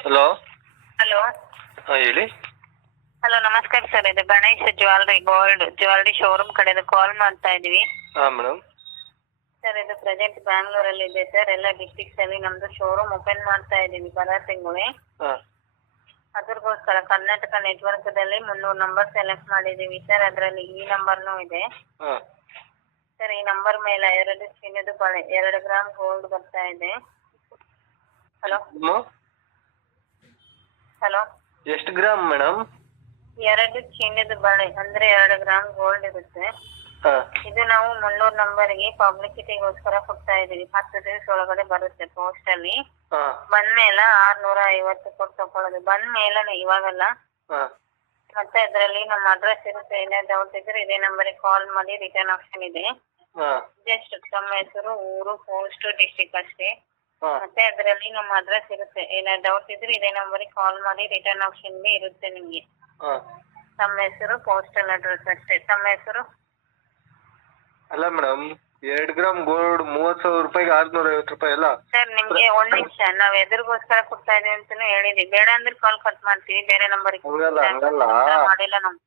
Hello hello ಹೇಳಿ. Hello ನಮಸ್ಕಾರ sir. ಇದು Ganesh jewellery gold jewellery showroom ಕಡೆದು ಕಾಲ್ ಮಾಡ್ತಾ ಇದೀವಿ ಹಾಂ ಮೇಡಮ್ ಸರ್ ಇದು ಪ್ರೆಸೆಂಟ್ ಬ್ಯಾಂಗ್ಳೂರಲ್ಲಿ ಇದೆ ಸರ್ ಎಲ್ಲ ಡಿಸ್ಟಿಕ್ಸ್ ಅಲ್ಲಿ ನಮ್ದು ಶೋರೂಮ್ ಓಪನ್ ಮಾಡ್ತಾ ಇದೀವಿ ಬರೋ ತಿಂಗಳೇ. ಹಾಂ. ಅದ್ರಗೋಸ್ಕರ ಕರ್ನಾಟಕ ನೆಟ್ವರ್ಕ್ದಲ್ಲಿ ಮುನ್ನೂರು ನಂಬರ್ ಸೆಲೆಕ್ಟ್ ಮಾಡಿದೀವಿ ಸರ್ ಅದರಲ್ಲಿ ಈ ನಂಬರ್ನೂ ಇದೆ. ಹಾಂ. ಸರ್ ಈ ನಂಬರ್ ಮೇಲೆ ಎರಡು ಚಿನ್ನದ ಬಳೆ ಎರಡು ಗ್ರಾಮ್ ಗೋಲ್ಡ್ ಬರ್ತಾ ಇದೆ. Hello hello? ಎಷ್ಟು ಗ್ರಾಮ್ ಮೇಡಮ್? ಎರಡು ಚಿನ್ನದ ಬಾಳೆ ಅಂದ್ರೆ ಎರಡು ಗ್ರಾಮ್ ಗೋಲ್ಡ್ ಇರುತ್ತೆ. ಹಾಂ. ಇದು ನಾವು ಮುನ್ನೂರ್ ನಂಬರ್ಗೆ ಪಬ್ಲಿಸಿಟಿಗೋಸ್ಕರ ಕೊಡ್ತಾ ಇದೀವಿ. ಹತ್ತು ದಿವಸ ಒಳಗಡೆ ಬರುತ್ತೆ ಪೋಸ್ಟ್ ಅಲ್ಲಿ ಹಾಂ. ಬಂದ್ಮೇಲೆ ಆರ್ನೂರ ಐವತ್ತು ಕೊಟ್ಟು ತಕೊಳ್ಳೋದು ಬಂದ್ಮೇಲೆ ಇವಾಗಲ್ಲ. ಹಾಂ. ಮತ್ತೆ ಅದರಲ್ಲಿ ನಮ್ಮ ಅಡ್ರೆಸ್ ಇರುತ್ತೆ ಏನೇ ಡೌಟ್ ಇದ್ರೆ ಇದೇ ನಂಬರಿಗೆ ಕಾಲ್ ಮಾಡಿ ರಿಟರ್ನ್ ಆಪ್ಷನ್ ಇದೆ. ಹಾಂ. ಜಸ್ಟ್ ತಮ್ಮ ಹೆಸರು ಊರು ಪೋಸ್ಟ್ ಡಿಸ್ಟಿಕ್ ಅಷ್ಟೇ. ಮತ್ತೆ ಅದರಲ್ಲಿ ನಮ್ಮ ಅಡ್ರೆಸ್ ಇರುತ್ತೆ. ಏನಾದ್ರು ಡೌಟ್ ಇದ್ರೆ ಇದೇ ನಂಬರಿಗೆ ಕಾಲ್ ಮಾಡಿ ರಿಟರ್ನ್ ಆಪ್ಷನ್ ಇರುತ್ತೆ ನಿಮ್ಗೆ. ತಮ್ಮ ಹೆಸರು ಪೋಸ್ಟಲ್ ಅಡ್ರೆಸ್ ಅಷ್ಟೇ. ತಮ್ಮ ಹೆಸರು? ಅಲ್ಲ ಮೇಡಮ್ ಎರಡು ಗ್ರಾಮ್ ಗೋಲ್ಡ್ ಮೂವತ್ತು ಸಾವಿರ ರೂಪಾಯಿಗೆ ಆರುನೂರ ಐವತ್ತು ರೂಪಾಯಿ ಅಲ್ಲ? ಸರ್ ನಿಮ್ಗೆ ಒಂದ್ ನಿಮಿಷ. ನಾವ್ ಎದುರಿಗೋಸ್ಕರ ಕೊಡ್ತಾ ಇದೀವಿ ಅಂತಾನು ಹೇಳಿದ್ವಿ ಬೇಡ ಅಂದ್ರೆ ಕಾಲ್ ಕಟ್ ಮಾಡ್ತೀವಿ. ಬೇರೆ ನಂಬರ್. ಮಾಡಿಲ್ಲ ನಾವು.